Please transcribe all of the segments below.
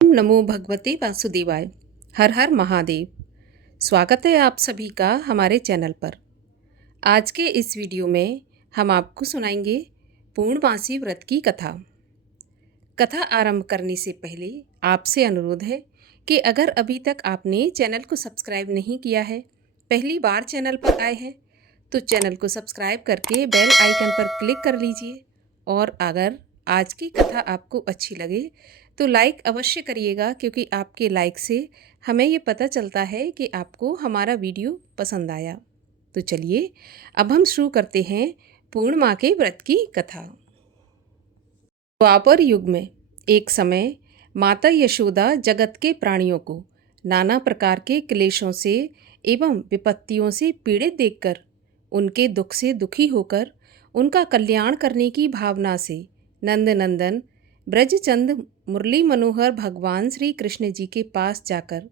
ओम नमो भगवते वासुदेवाय। हर हर महादेव। स्वागत है आप सभी का हमारे चैनल पर। आज के इस वीडियो में हम आपको सुनाएंगे पूर्णमासी व्रत की कथा। कथा आरंभ करने से पहले आपसे अनुरोध है कि अगर अभी तक आपने चैनल को सब्सक्राइब नहीं किया है, पहली बार चैनल पर आए हैं, तो चैनल को सब्सक्राइब करके बेल आइकन पर क्लिक कर लीजिए। और अगर आज की कथा आपको अच्छी लगे तो लाइक अवश्य करिएगा, क्योंकि आपके लाइक से हमें ये पता चलता है कि आपको हमारा वीडियो पसंद आया। तो चलिए अब हम शुरू करते हैं पूर्णिमा के व्रत की कथा। द्वापर युग में एक समय माता यशोदा जगत के प्राणियों को नाना प्रकार के क्लेशों से एवं विपत्तियों से पीड़ित देखकर उनके दुख से दुखी होकर उनका कल्याण करने की भावना से नंदनंदन ब्रजचंद मुरली मनोहर भगवान श्री कृष्ण जी के पास जाकर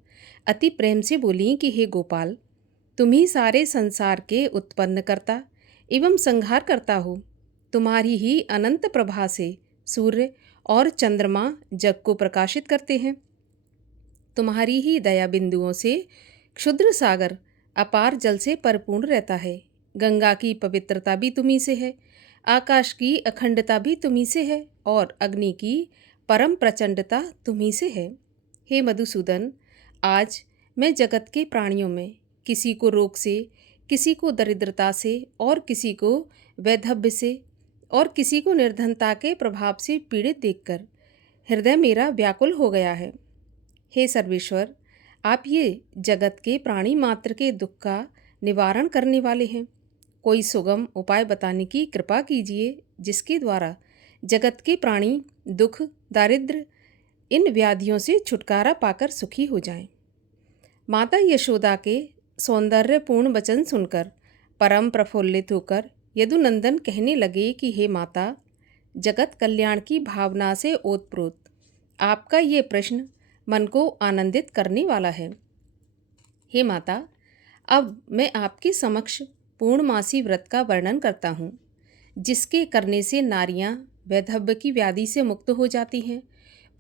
अति प्रेम से बोली कि हे गोपाल, तुम ही सारे संसार के उत्पन्न करता एवं संहार करता हो। तुम्हारी ही अनंत प्रभा से सूर्य और चंद्रमा जग को प्रकाशित करते हैं। तुम्हारी ही दया बिंदुओं से क्षुद्र सागर अपार जल से परिपूर्ण रहता है। गंगा की पवित्रता भी तुम्ही से है, आकाश की अखंडता भी तुम्ही से है, और अग्नि की परम प्रचंडता तुम्ही से है। हे मधुसूदन, आज मैं जगत के प्राणियों में किसी को रोग से, किसी को दरिद्रता से, और किसी को वैधव्य से, और किसी को निर्धनता के प्रभाव से पीड़ित देखकर हृदय मेरा व्याकुल हो गया है। हे सर्वेश्वर, आप ये जगत के प्राणी मात्र के दुख का निवारण करने वाले हैं। कोई सुगम उपाय बताने की कृपा कीजिए, जिसके द्वारा जगत के प्राणी दुख, दारिद्र्य, इन व्याधियों से छुटकारा पाकर सुखी हो जाएं। माता यशोदा के सौंदर्यपूर्ण वचन सुनकर परम प्रफुल्लित होकर यदुनंदन कहने लगे कि हे माता, जगत कल्याण की भावना से ओतप्रोत आपका ये प्रश्न मन को आनंदित करने वाला है। हे माता, अब मैं आपके समक्ष पूर्णमासी व्रत का वर्णन करता हूँ, जिसके करने से नारियां वैधव्य की व्याधि से मुक्त हो जाती हैं,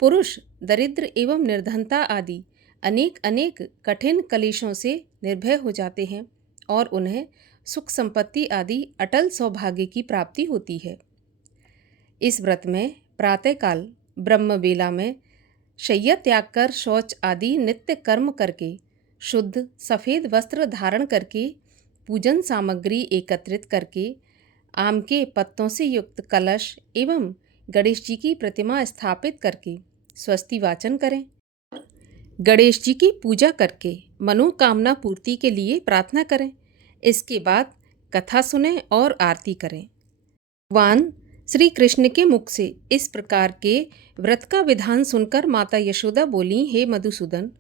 पुरुष दरिद्र एवं निर्धनता आदि अनेक अनेक कठिन कलेशों से निर्भय हो जाते हैं, और उन्हें सुख संपत्ति आदि अटल सौभाग्य की प्राप्ति होती है। इस व्रत में प्रातःकाल ब्रह्म बेला में शय्या त्याग कर शौच आदि नित्य कर्म करके शुद्ध सफ़ेद वस्त्र धारण करके पूजन सामग्री एकत्रित करके आम के पत्तों से युक्त कलश एवं गणेश जी की प्रतिमा स्थापित करके स्वस्ति वाचन करें। गणेश जी की पूजा करके मनोकामना पूर्ति के लिए प्रार्थना करें। इसके बाद कथा सुनें और आरती करें। भगवान श्री कृष्ण के मुख से इस प्रकार के व्रत का विधान सुनकर माता यशोदा बोली, हे मधुसूदन,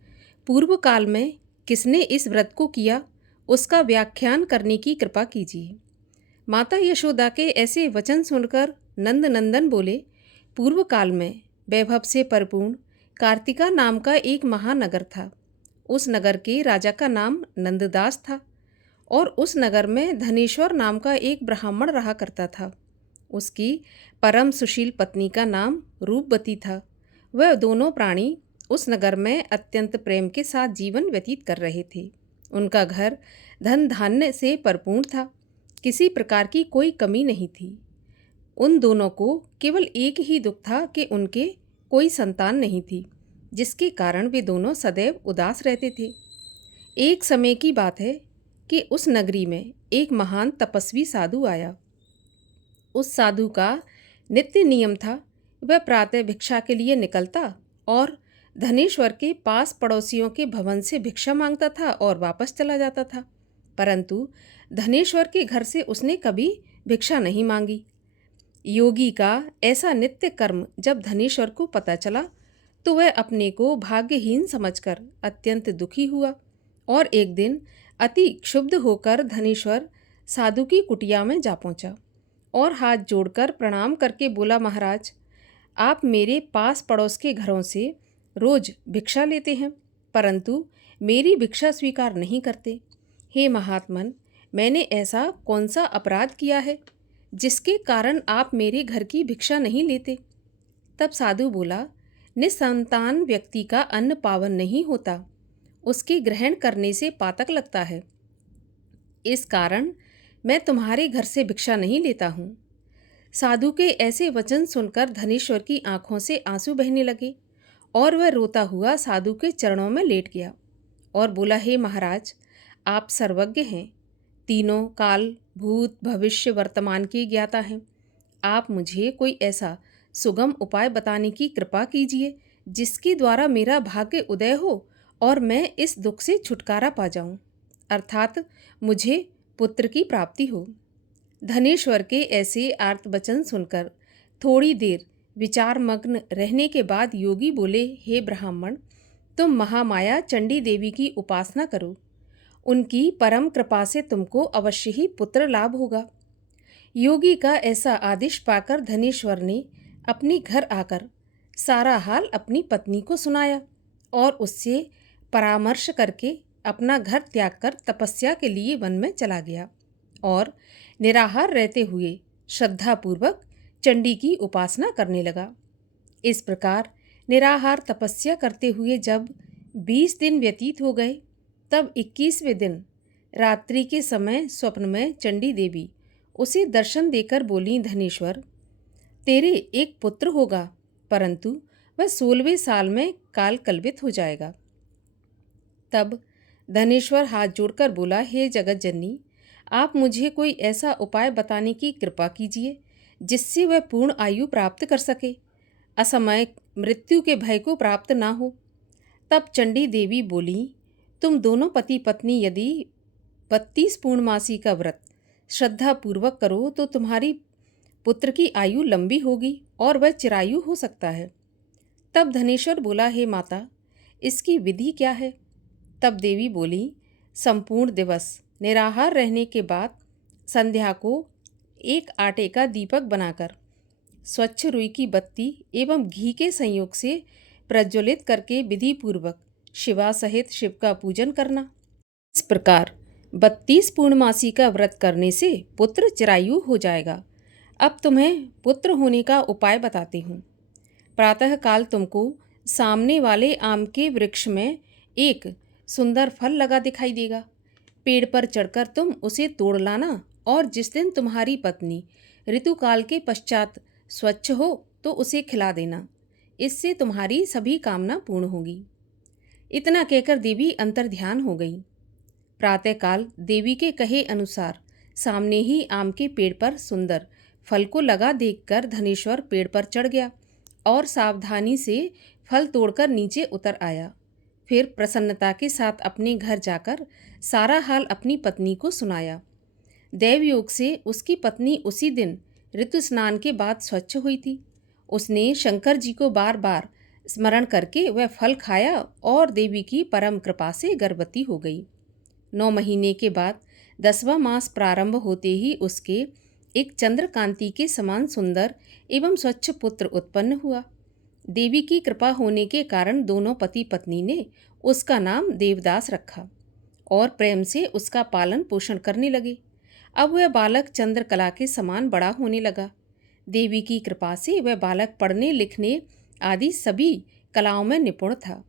पूर्व काल में किसने इस व्रत को किया, उसका व्याख्यान करने की कृपा कीजिए। माता यशोदा के ऐसे वचन सुनकर नंदनंदन बोले, पूर्व काल में वैभव से परिपूर्ण कार्तिका नाम का एक महानगर था। उस नगर के राजा का नाम नंददास था, और उस नगर में धनेश्वर नाम का एक ब्राह्मण रहा करता था। उसकी परम सुशील पत्नी का नाम रूपवती था। वह दोनों प्राणी उस नगर में अत्यंत प्रेम के साथ जीवन व्यतीत कर रहे थे। उनका घर धन धान्य से परिपूर्ण था, किसी प्रकार की कोई कमी नहीं थी। उन दोनों को केवल एक ही दुख था कि उनके कोई संतान नहीं थी, जिसके कारण वे दोनों सदैव उदास रहते थे। एक समय की बात है कि उस नगरी में एक महान तपस्वी साधु आया। उस साधु का नित्य नियम था, वह प्रातः भिक्षा के लिए निकलता और धनेश्वर के पास पड़ोसियों के भवन से भिक्षा मांगता था और वापस चला जाता था। परंतु धनेश्वर के घर से उसने कभी भिक्षा नहीं मांगी। योगी का ऐसा नित्य कर्म जब धनेश्वर को पता चला, तो वह अपने को भाग्यहीन समझकर अत्यंत दुखी हुआ, और एक दिन अति क्षुब्ध होकर धनेश्वर साधु की कुटिया में जा पहुंचा और हाथ जोड़कर प्रणाम करके बोला, महाराज, आप मेरे पास पड़ोस के घरों से रोज भिक्षा लेते हैं, परंतु मेरी भिक्षा स्वीकार नहीं करते। हे महात्मन, मैंने ऐसा कौन सा अपराध किया है जिसके कारण आप मेरे घर की भिक्षा नहीं लेते? तब साधु बोला, निसंतान व्यक्ति का अन्न पावन नहीं होता, उसके ग्रहण करने से पातक लगता है। इस कारण मैं तुम्हारे घर से भिक्षा नहीं लेता हूँ। साधु के ऐसे वचन सुनकर धनेश्वर की आंखों से आंसू बहने लगे और वह रोता हुआ साधु के चरणों में लेट गया और बोला, हे महाराज, आप सर्वज्ञ हैं, तीनों काल, भूत, भविष्य, वर्तमान की ज्ञाता हैं। आप मुझे कोई ऐसा सुगम उपाय बताने की कृपा कीजिए जिसके द्वारा मेरा भाग्य उदय हो और मैं इस दुख से छुटकारा पा जाऊं, अर्थात मुझे पुत्र की प्राप्ति हो। धनेश्वर के ऐसे आर्त वचन सुनकर थोड़ी देर विचारमग्न रहने के बाद योगी बोले, हे ब्राह्मण, तुम महामाया चंडी देवी की उपासना करो। उनकी परम कृपा से तुमको अवश्य ही पुत्र लाभ होगा। योगी का ऐसा आदेश पाकर धनेश्वर ने अपने घर आकर सारा हाल अपनी पत्नी को सुनाया और उससे परामर्श करके अपना घर त्याग कर तपस्या के लिए वन में चला गया और निराहार रहते हुए श्रद्धापूर्वक चंडी की उपासना करने लगा। इस प्रकार निराहार तपस्या करते हुए जब 20 दिन व्यतीत हो गए, तब 21वें दिन रात्रि के समय स्वप्न में चंडी देवी उसे दर्शन देकर बोली, धनेश्वर, तेरे एक पुत्र होगा, परंतु वह 16वें साल में काल कल्पित हो जाएगा। तब धनेश्वर हाथ जोड़कर बोला, हे जगत जननी, आप मुझे कोई ऐसा उपाय बताने की कृपा कीजिए जिससे वह पूर्ण आयु प्राप्त कर सके, असमय मृत्यु के भय को प्राप्त ना हो। तब चंडी देवी बोली, तुम दोनों पति पत्नी यदि 32 पूर्णमासी का व्रत श्रद्धापूर्वक करो तो तुम्हारी पुत्र की आयु लंबी होगी और वह चिरायु हो सकता है। तब धनेश्वर बोला, हे माता, इसकी विधि क्या है? तब देवी बोली, संपूर्ण दिवस निराहार रहने के बाद संध्या को एक आटे का दीपक बनाकर स्वच्छ रुई की बत्ती एवं घी के संयोग से प्रज्वलित करके विधि पूर्वक शिवा सहित शिव का पूजन करना। इस प्रकार 32 पूर्णमासी का व्रत करने से पुत्र चिरायु हो जाएगा। अब तुम्हें पुत्र होने का उपाय बताती हूँ। प्रातःकाल तुमको सामने वाले आम के वृक्ष में एक सुंदर फल लगा दिखाई देगा। पेड़ पर चढ़कर तुम उसे तोड़ लाना और जिस दिन तुम्हारी पत्नी ऋतुकाल के पश्चात स्वच्छ हो तो उसे खिला देना। इससे तुम्हारी सभी कामना पूर्ण होगी। इतना कहकर देवी अंतर्ध्यान हो गई। प्रातःकाल देवी के कहे अनुसार सामने ही आम के पेड़ पर सुंदर फल को लगा देखकर धनेश्वर पेड़ पर चढ़ गया और सावधानी से फल तोड़कर नीचे उतर आया। फिर प्रसन्नता के साथ अपने घर जाकर सारा हाल अपनी पत्नी को सुनाया। दैवयोग से उसकी पत्नी उसी दिन ऋतु स्नान के बाद स्वच्छ हुई थी। उसने शंकर जी को बार बार स्मरण करके वह फल खाया और देवी की परम कृपा से गर्भवती हो गई। 9 महीने के बाद 10वां मास प्रारंभ होते ही उसके एक चंद्रकांति के समान सुंदर एवं स्वच्छ पुत्र उत्पन्न हुआ। देवी की कृपा होने के कारण दोनों पति पत्नी ने उसका नाम देवदास रखा और प्रेम से उसका पालन पोषण करने लगे। अब वह बालक चंद्रकला के समान बड़ा होने लगा। देवी की कृपा से वह बालक पढ़ने लिखने आदि सभी कलाओं में निपुण था।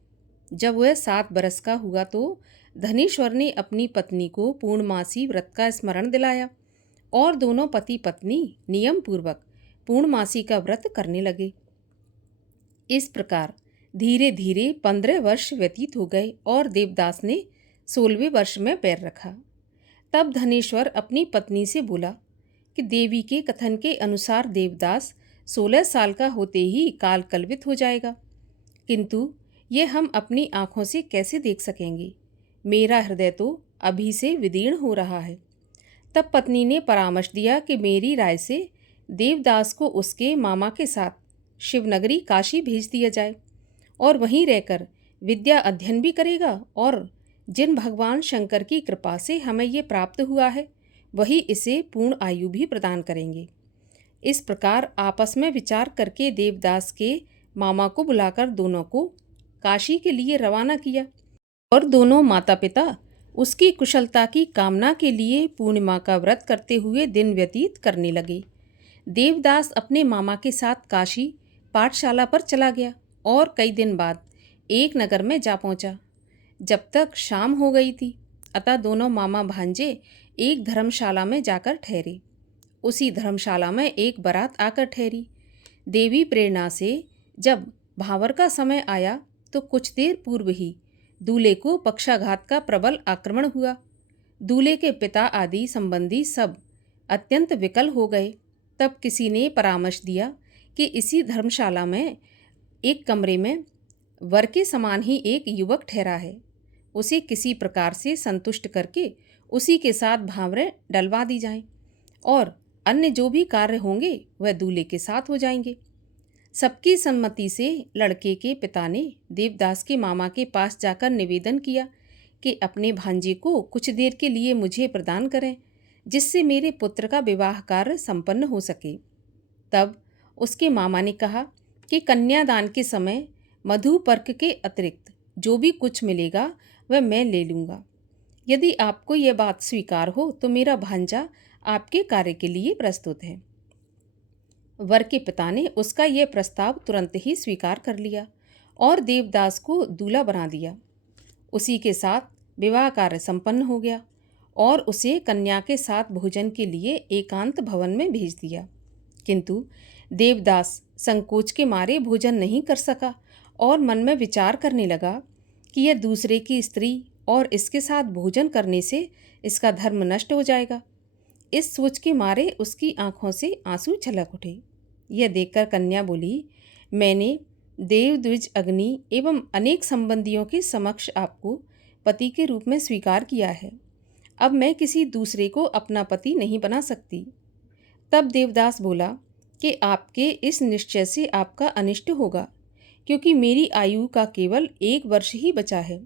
जब वह 7 बरस का हुआ तो धनेश्वर ने अपनी पत्नी को पूर्णमासी व्रत का स्मरण दिलाया और दोनों पति पत्नी नियम पूर्वक पूर्णमासी का व्रत करने लगे। इस प्रकार धीरे धीरे 15 वर्ष व्यतीत हो गए और देवदास ने 16वें वर्ष में पैर रखा। तब धनेश्वर अपनी पत्नी से बोला कि देवी के कथन के अनुसार देवदास 16 साल का होते ही काल कल्पित हो जाएगा, किंतु ये हम अपनी आँखों से कैसे देख सकेंगे? मेरा हृदय तो अभी से विदीर्ण हो रहा है। तब पत्नी ने परामर्श दिया कि मेरी राय से देवदास को उसके मामा के साथ शिवनगरी काशी भेज दिया जाए और वहीं रहकर विद्या अध्ययन भी करेगा और जिन भगवान शंकर की कृपा से हमें ये प्राप्त हुआ है वही इसे पूर्ण आयु भी प्रदान करेंगे। इस प्रकार आपस में विचार करके देवदास के मामा को बुलाकर दोनों को काशी के लिए रवाना किया और दोनों माता पिता उसकी कुशलता की कामना के लिए पूर्णिमा का व्रत करते हुए दिन व्यतीत करने लगे। देवदास अपने मामा के साथ काशी पाठशाला पर चला गया और कई दिन बाद एक नगर में जा पहुंचा। जब तक शाम हो गई थी, अतः दोनों मामा भांजे एक धर्मशाला में जाकर ठहरे। उसी धर्मशाला में एक बारात आकर ठहरी। देवी प्रेरणा से जब भावर का समय आया तो कुछ देर पूर्व ही दूल्हे को पक्षाघात का प्रबल आक्रमण हुआ। दूल्हे के पिता आदि संबंधी सब अत्यंत विकल हो गए। तब किसी ने परामर्श दिया कि इसी धर्मशाला में एक कमरे में वर के समान ही एक युवक ठहरा है, उसे किसी प्रकार से संतुष्ट करके उसी के साथ भावरें डलवा दी जाएं और अन्य जो भी कार्य होंगे वह दूल्हे के साथ हो जाएंगे। सबकी सम्मति से लड़के के पिता ने देवदास के मामा के पास जाकर निवेदन किया कि अपने भांजे को कुछ देर के लिए मुझे प्रदान करें, जिससे मेरे पुत्र का विवाह कार्य संपन्न हो सके। तब उसके मामा ने कहा कि कन्यादान के समय मधुपर्क के अतिरिक्त जो भी कुछ मिलेगा वह मैं ले लूँगा। यदि आपको यह बात स्वीकार हो तो मेरा भांजा आपके कार्य के लिए प्रस्तुत है। वर के पिता ने उसका यह प्रस्ताव तुरंत ही स्वीकार कर लिया और देवदास को दूल्हा बना दिया। उसी के साथ विवाह कार्य संपन्न हो गया और उसे कन्या के साथ भोजन के लिए एकांत भवन में भेज दिया। किंतु देवदास संकोच के मारे भोजन नहीं कर सका और मन में विचार करने लगा कि यह दूसरे की स्त्री और इसके साथ भोजन करने से इसका धर्म नष्ट हो जाएगा। इस सोच के मारे उसकी आंखों से आंसू छलक उठे। यह देखकर कन्या बोली, मैंने देव द्विज अग्नि एवं अनेक संबंधियों के समक्ष आपको पति के रूप में स्वीकार किया है। अब मैं किसी दूसरे को अपना पति नहीं बना सकती। तब देवदास बोला कि आपके इस निश्चय से आपका अनिष्ट होगा, क्योंकि मेरी आयु का केवल 1 वर्ष ही बचा है।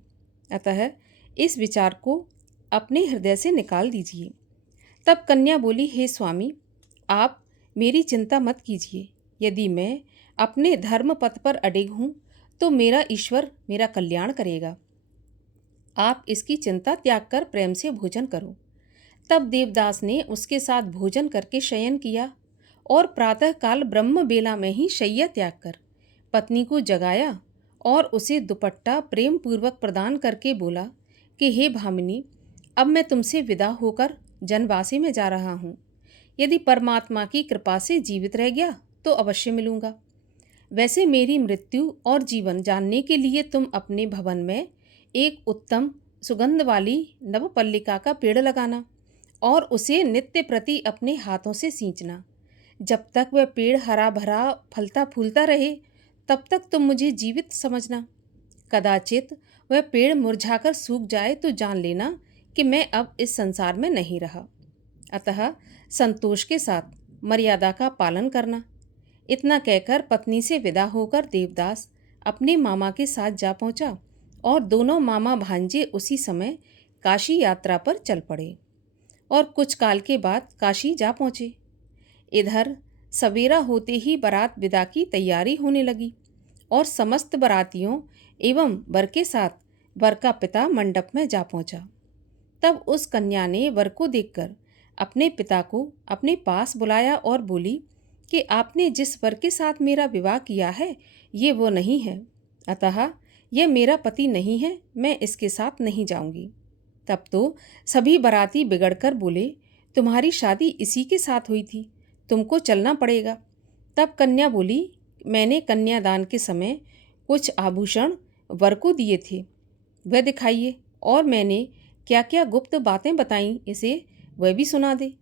अतः इस विचार को अपने हृदय से निकाल दीजिए। तब कन्या बोली, हे स्वामी, आप मेरी चिंता मत कीजिए। यदि मैं अपने धर्म पथ पर अडिग हूँ तो मेरा ईश्वर मेरा कल्याण करेगा। आप इसकी चिंता त्याग कर प्रेम से भोजन करो। तब देवदास ने उसके साथ भोजन करके शयन किया और प्रातःकाल ब्रह्म बेला में ही शैया त्याग कर पत्नी को जगाया और उसे दुपट्टा प्रेम पूर्वक प्रदान करके बोला कि हे भामिनी, अब मैं तुमसे विदा होकर जनवासी में जा रहा हूँ। यदि परमात्मा की कृपा से जीवित रह गया तो अवश्य मिलूंगा। वैसे मेरी मृत्यु और जीवन जानने के लिए तुम अपने भवन में एक उत्तम सुगंध वाली नवपल्लिका का पेड़ लगाना और उसे नित्य प्रति अपने हाथों से सींचना। जब तक वह पेड़ हरा भरा फलता फूलता रहे तब तक तुम मुझे जीवित समझना। कदाचित वह पेड़ मुरझाकर सूख जाए तो जान लेना कि मैं अब इस संसार में नहीं रहा। अतः संतोष के साथ मर्यादा का पालन करना। इतना कहकर पत्नी से विदा होकर देवदास अपने मामा के साथ जा पहुंचा और दोनों मामा भांजे उसी समय काशी यात्रा पर चल पड़े और कुछ काल के बाद काशी जा पहुँचे। इधर सवेरा होते ही बारात विदा की तैयारी होने लगी और समस्त बारातियों एवं वर के साथ वर का पिता मंडप में जा पहुंचा। तब उस कन्या ने वर को देखकर अपने पिता को अपने पास बुलाया और बोली कि आपने जिस वर के साथ मेरा विवाह किया है ये वो नहीं है, अतः यह मेरा पति नहीं है, मैं इसके साथ नहीं जाऊंगी। तब तो सभी बाराती बिगड़कर बोले, तुम्हारी शादी इसी के साथ हुई थी, तुमको चलना पड़ेगा। तब कन्या बोली, मैंने कन्यादान के समय कुछ आभूषण वर को दिए थे, वह दिखाइए, और मैंने क्या क्या गुप्त बातें बताईं इसे वह भी सुना दे।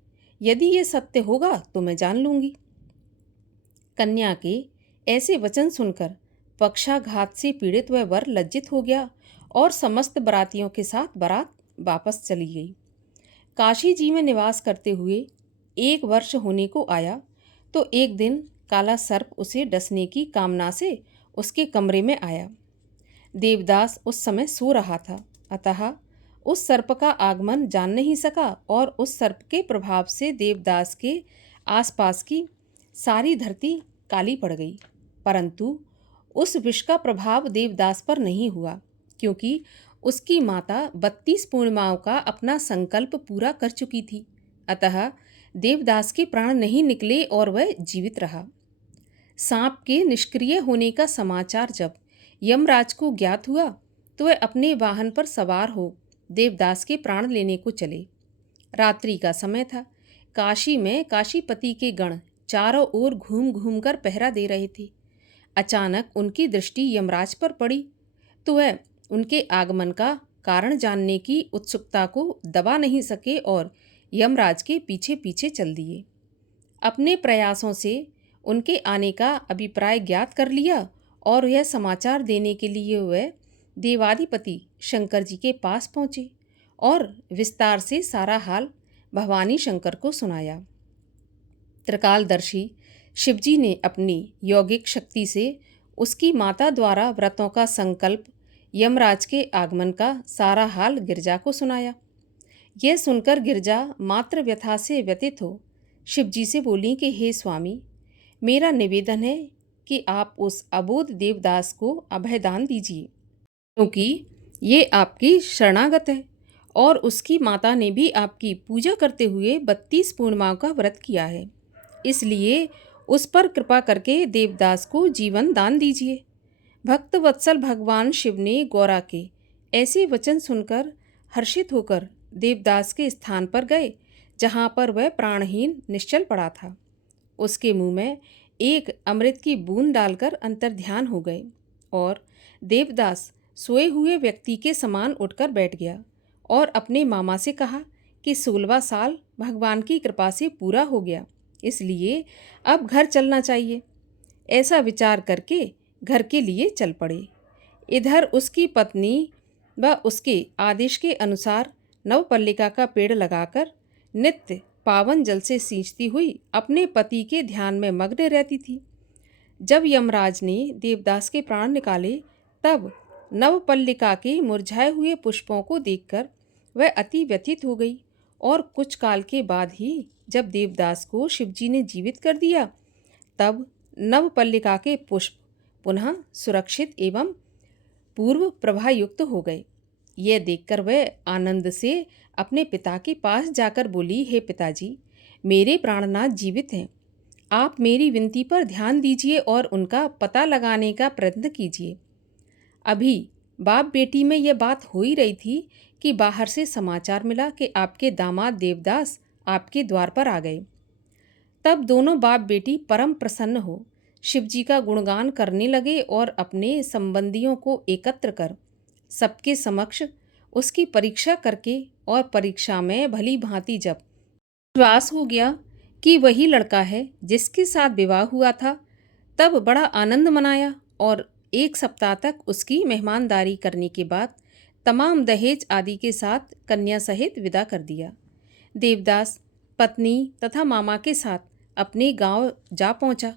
यदि ये सत्य होगा तो मैं जान लूँगी। कन्या के ऐसे वचन सुनकर पक्षाघात से पीड़ित वह वर लज्जित हो गया और समस्त बारातियों के साथ बारात वापस चली गई। काशी जी में निवास करते हुए 1 वर्ष होने को आया तो एक दिन काला सर्प उसे डसने की कामना से उसके कमरे में आया। देवदास उस समय सो रहा था, अतः उस सर्प का आगमन जान नहीं सका और उस सर्प के प्रभाव से देवदास के आसपास की सारी धरती काली पड़ गई। परंतु उस विष का प्रभाव देवदास पर नहीं हुआ, क्योंकि उसकी माता 32 पूर्णिमाओं का अपना संकल्प पूरा कर चुकी थी। अतः देवदास के प्राण नहीं निकले और वह जीवित रहा। सांप के निष्क्रिय होने का समाचार जब यमराज को ज्ञात हुआ तो वह अपने वाहन पर सवार हो देवदास के प्राण लेने को चले। रात्रि का समय था। काशी में काशीपति के गण चारों ओर घूम घूम कर पहरा दे रहे थे। अचानक उनकी दृष्टि यमराज पर पड़ी तो वह उनके आगमन का कारण जानने की उत्सुकता को दबा नहीं सके और यमराज के पीछे पीछे चल दिए। अपने प्रयासों से उनके आने का अभिप्राय ज्ञात कर लिया और यह समाचार देने के लिए वह देवाधिपति शंकर जी के पास पहुँचे और विस्तार से सारा हाल भवानी शंकर को सुनाया। त्रिकालदर्शी शिवजी ने अपनी यौगिक शक्ति से उसकी माता द्वारा व्रतों का संकल्प यमराज के आगमन का सारा हाल गिरजा को सुनाया। यह सुनकर गिरजा मात्र व्यथा से व्यथित हो शिवजी से बोली कि हे स्वामी, मेरा निवेदन है कि आप उस अबोध देवदास को अभयदान दीजिए, क्योंकि ये आपकी शरणागत है और उसकी माता ने भी आपकी पूजा करते हुए 32 पूर्णिमाओं का व्रत किया है। इसलिए उस पर कृपा करके देवदास को जीवन दान दीजिए। भक्त वत्सल भगवान शिव ने गौरा के ऐसे वचन सुनकर हर्षित होकर देवदास के स्थान पर गए जहाँ पर वह प्राणहीन निश्चल पड़ा था। उसके मुंह में एक अमृत की बूंद डालकर अंतर्ध्यान हो गए और देवदास सोए हुए व्यक्ति के समान उठकर बैठ गया और अपने मामा से कहा कि 16वां साल भगवान की कृपा से पूरा हो गया, इसलिए अब घर चलना चाहिए। ऐसा विचार करके घर के लिए चल पड़े। इधर उसकी पत्नी व उसके आदेश के अनुसार नवपल्लिका का पेड़ लगाकर नित्य पावन जल से सींचती हुई अपने पति के ध्यान में मग्न रहती थी। जब यमराज ने देवदास के प्राण निकाले तब नवपल्लिका के मुरझाए हुए पुष्पों को देखकर वह अति व्यथित हो गई और कुछ काल के बाद ही जब देवदास को शिवजी ने जीवित कर दिया तब नवपल्लिका के पुष्प पुनः सुरक्षित एवं पूर्व प्रभायुक्त हो गए। यह देखकर वह आनंद से अपने पिता के पास जाकर बोली, हे पिताजी, मेरे प्राणनाथ जीवित हैं। आप मेरी विनती पर ध्यान दीजिए और उनका पता लगाने का प्रयत्न कीजिए। अभी बाप बेटी में यह बात हो ही रही थी कि बाहर से समाचार मिला कि आपके दामाद देवदास आपके द्वार पर आ गए। तब दोनों बाप बेटी परम प्रसन्न हो शिवजी का गुणगान करने लगे और अपने संबंधियों को एकत्र कर सबके समक्ष उसकी परीक्षा करके और परीक्षा में भली भांति जब विश्वास हो गया कि वही लड़का है जिसके साथ विवाह हुआ था, तब बड़ा आनंद मनाया और 1 सप्ताह तक उसकी मेहमानदारी करने के बाद तमाम दहेज आदि के साथ कन्या सहित विदा कर दिया। देवदास पत्नी तथा मामा के साथ अपने गांव जा पहुंचा।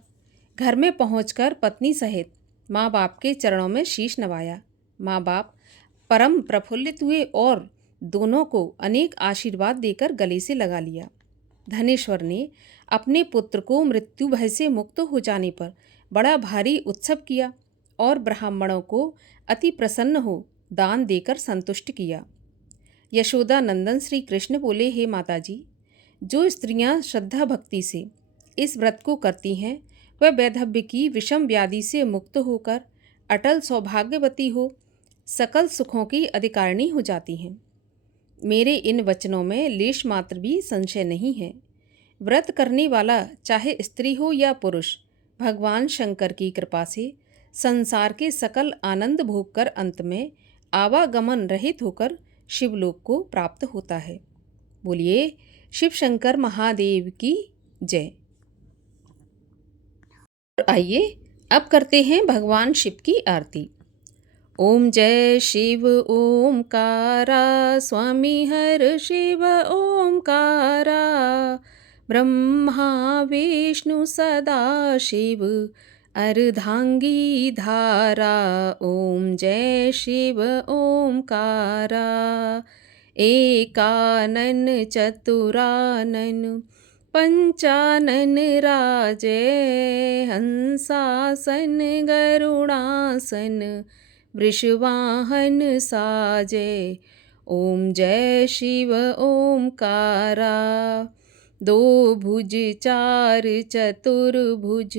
घर में पहुंचकर पत्नी सहित माँ बाप के चरणों में शीश नवाया। माँ बाप परम प्रफुल्लित हुए और दोनों को अनेक आशीर्वाद देकर गले से लगा लिया। धनेश्वर ने अपने पुत्र को मृत्यु भय से मुक्त हो जाने पर बड़ा भारी उत्सव किया और ब्राह्मणों को अति प्रसन्न हो दान देकर संतुष्ट किया। यशोदा नंदन श्री कृष्ण बोले, हे माताजी, जो स्त्रियां श्रद्धा भक्ति से इस व्रत को करती हैं वह वैधव्य की विषम व्याधि से मुक्त होकर अटल सौभाग्यवती हो सकल सुखों की अधिकारिणी हो जाती हैं। मेरे इन वचनों में लेश मात्र भी संशय नहीं है। व्रत करने वाला चाहे स्त्री हो या पुरुष भगवान शंकर की कृपा से संसार के सकल आनंद भोग कर अंत में आवागमन रहित होकर शिवलोक को प्राप्त होता है। बोलिए शिव शंकर महादेव की जय। आइए अब करते हैं भगवान शिव की आरती। ओम जय शिव ओमकारा, स्वामी हर शिव ओमकारा, ब्रह्मा विष्णु सदा शिव अर्धांगी धारा। ओम जय शिव ओमकारा, एकानन चतुरानन पंचानन राजे, हंसासन गरुड़ासन वृषवाहन साजे। ओम जय शिव ओमकारा, 2 भुज 4 चतुर्भुज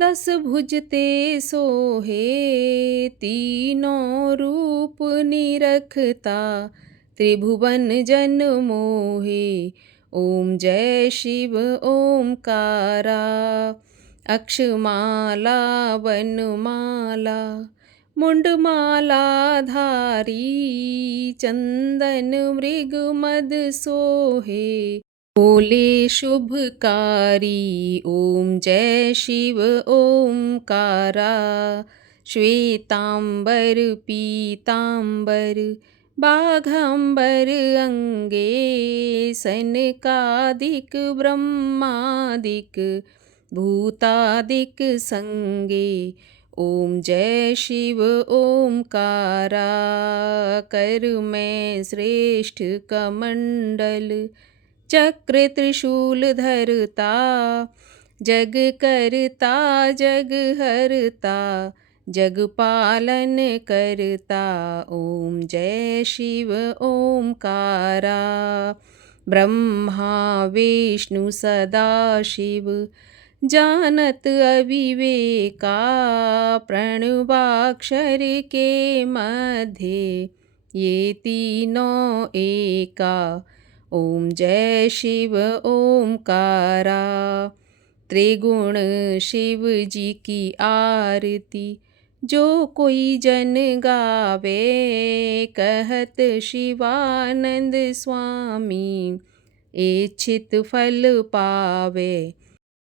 दस भुजते सोहे तीनों रूप निरखता त्रिभुवन जन मोहे। ओम जय शिव ओमकारा। अक्षमाला वनमाला मुंडमाला धारी चंदन मृग मद सोहे। बोले शुभकारी ओम जय शिव ओमकारा। श्वेतांबर पीतांबर बाघांबर अंगे सनकादिक ब्रह्मादिक भूतादिक संगे। ओम जय शिव ओमकारा। कर मैं श्रेष्ठ कमंडल चक्र त्रिशूल धरता जग करता जग हरता जग पालन करता। ओम जय शिव ओमकारा। ब्रह्मा विष्णु सदा शिव जानत अविवेका प्रणवाक्षर के मध्य ये तीनों एका। ओम जय शिव ओमकारा। त्रिगुण शिव जी की आरती जो कोई जन गावे कहत शिवानंद स्वामी इच्छित फल पावे।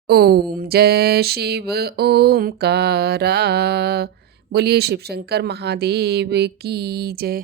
ओम जय शिव ओमकारा। बोलिए शिव शंकर महादेव की जय।